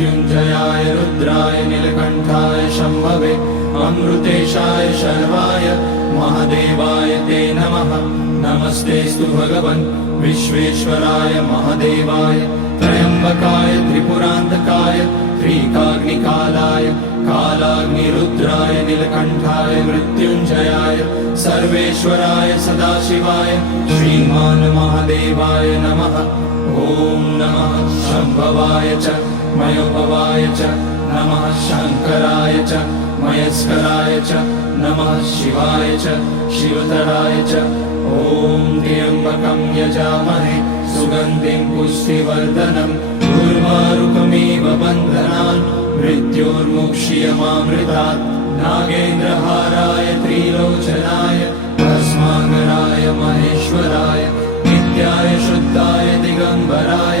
मृत्युञ्जयाय रुद्राय नीलकण्ठाय शम्भवे अमृतेशाय शर्वाय महादेवाय ते नमः। नमस्तेऽस्तु भगवन् विश्वेश्वराय महादेवाय त्र्यम्बकाय त्रिपुरान्तकाय त्रिकाग्निकालाय कालाग्निरुद्राय नीलकण्ठाय मृत्युञ्जयाय सर्वेश्वराय सदाशिवाय श्रीमान् महादेवाय नमः। ॐ नमः शम्भवाय च मयोभवाय च नमः शङ्कराय च मयस्कराय च नमः शिवाय च शिवतराय च। ॐ त्र्यम्बकं यजामहे सुगन्धिं पुष्टिवर्धनम् उर्वारुकमिव बन्धनान् मृत्योर्मुक्ष्यमामृतात्। नागेन्द्रहाराय त्रिलोचनाय भस्माङ्गराय महेश्वराय नित्याय शुद्धाय दिगम्बराय